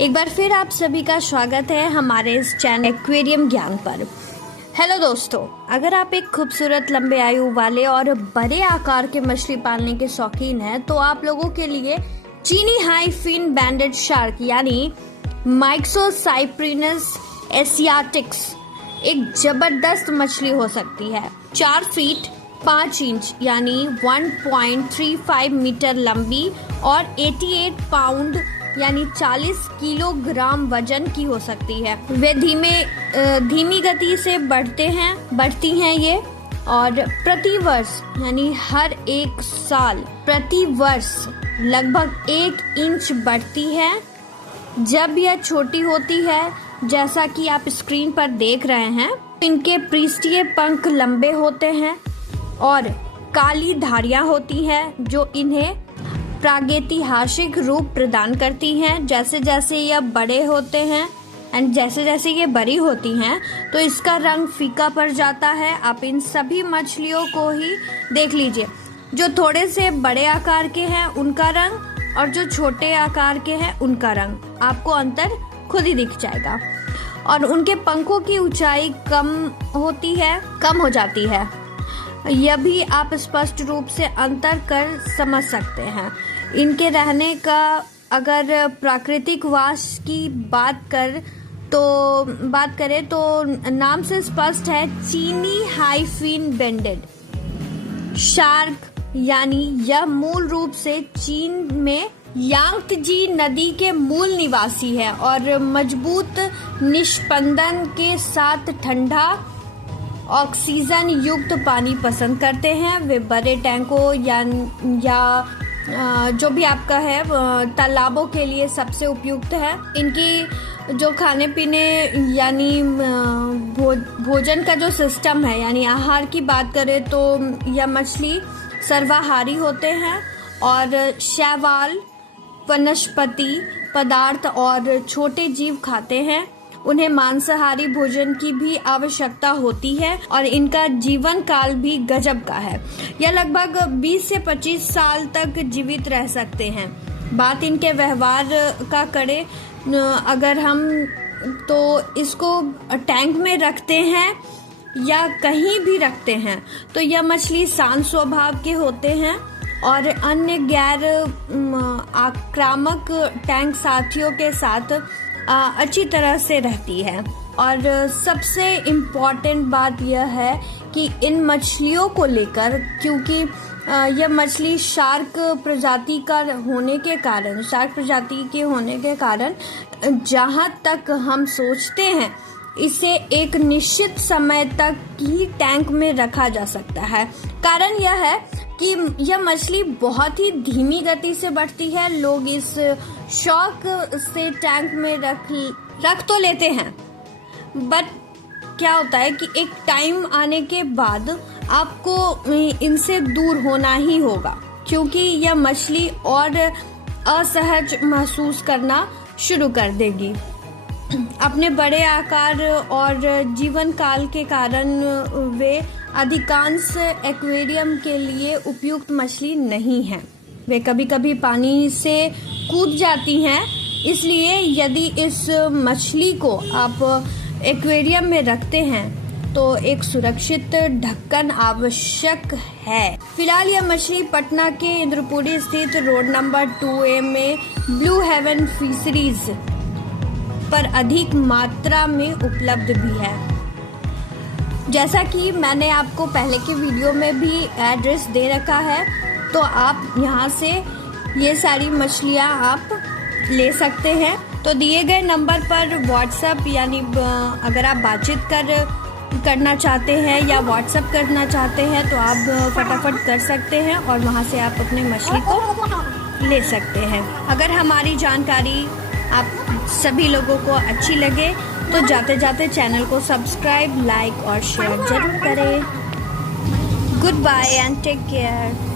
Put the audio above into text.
एक बार फिर आप सभी का स्वागत है हमारे इस चैनल एक्वेरियम ज्ञान पर। हेलो दोस्तों, अगर आप एक खूबसूरत लंबे आयु वाले और बड़े आकार के मछली पालने के शौकीन हैं तो आप लोगों के लिए चीनी हाई फिन बैंडेड शार्क यानी माइक्रोसाइप्रिनस एशियाटिक्स एक जबरदस्त मछली हो सकती है। 4 फीट 5 इंच यानी 1.35 मीटर लंबी और 88 पाउंड यानी 40 किलोग्राम वजन की हो सकती है। वे धीमी गति से बढ़ती हैं ये, और प्रतिवर्ष यानी हर एक साल प्रतिवर्ष लगभग 1 इंच बढ़ती है। जब यह छोटी होती है, जैसा कि आप स्क्रीन पर देख रहे हैं, इनके पृष्ठीय पंख लंबे होते हैं और काली धारियां होती हैं जो इन्हें प्रागैतिहासिक रूप प्रदान करती हैं। जैसे जैसे यह बड़े होते हैं एंड जैसे जैसे ये बड़ी होती हैं तो इसका रंग फीका पड़ जाता है। आप इन सभी मछलियों को ही देख लीजिए, जो थोड़े से बड़े आकार के हैं उनका रंग और जो छोटे आकार के हैं उनका रंग आपको अंतर खुद ही दिख जाएगा। और उनके पंखों की ऊंचाई कम हो जाती है। यह भी आप स्पष्ट रूप से अंतर कर समझ सकते हैं। इनके रहने का अगर प्राकृतिक वास की बात करें तो नाम से स्पष्ट है, चीनी हाई फिन बैंडेड शार्क यानी यह मूल रूप से चीन में यांगत्जी नदी के मूल निवासी है और मजबूत निस्पंदन के साथ ठंडा ऑक्सीजन युक्त पानी पसंद करते हैं। वे बड़े टैंकों या जो भी आपका है तालाबों के लिए सबसे उपयुक्त है। इनकी जो खाने पीने यानी भोजन का जो सिस्टम है यानी आहार की बात करें तो यह मछली सर्वाहारी होते हैं और शैवाल, वनस्पति पदार्थ और छोटे जीव खाते हैं। उन्हें मांसाहारी भोजन की भी आवश्यकता होती है और इनका जीवन काल भी गजब का है। यह लगभग 20 से 25 साल तक जीवित रह सकते हैं। बात इनके व्यवहार का करें अगर हम, तो इसको टैंक में रखते हैं या कहीं भी रखते हैं तो यह मछली शांत स्वभाव के होते हैं और अन्य गैर आक्रामक टैंक साथियों के साथ अच्छी तरह से रहती है। और सबसे इम्पॉर्टेंट बात यह है कि इन मछलियों को लेकर, क्योंकि यह मछली शार्क प्रजाति के होने के कारण जहाँ तक हम सोचते हैं इसे एक निश्चित समय तक ही टैंक में रखा जा सकता है। कारण यह है कि यह मछली बहुत ही धीमी गति से बढ़ती है। लोग इस शौक से टैंक में रख तो लेते हैं, बट क्या होता है कि एक टाइम आने के बाद आपको इनसे दूर होना ही होगा, क्योंकि यह मछली और असहज महसूस करना शुरू कर देगी। अपने बड़े आकार और जीवन काल के कारण वे अधिकांश एक्वेरियम के लिए उपयुक्त मछली नहीं है। वे कभी कभी पानी से कूद जाती हैं, इसलिए यदि इस मछली को आप एक्वेरियम में रखते हैं तो एक सुरक्षित ढक्कन आवश्यक है। फिलहाल यह मछली पटना के इंद्रपुरी स्थित रोड नंबर 2A में ब्लू हेवन फिशरीज पर अधिक मात्रा में उपलब्ध भी है। जैसा कि मैंने आपको पहले के वीडियो में भी एड्रेस दे रखा है, तो आप यहाँ से ये सारी मछलियाँ आप ले सकते हैं। तो दिए गए नंबर पर व्हाट्सएप यानी अगर आप बातचीत करना चाहते हैं या व्हाट्सएप करना चाहते हैं तो आप फटाफट कर सकते हैं और वहाँ से आप अपने मछली को ले सकते हैं। अगर हमारी जानकारी आप सभी लोगों को अच्छी लगे तो जाते जाते चैनल को सब्सक्राइब, लाइक और शेयर जरूर करें। Good bye and take care.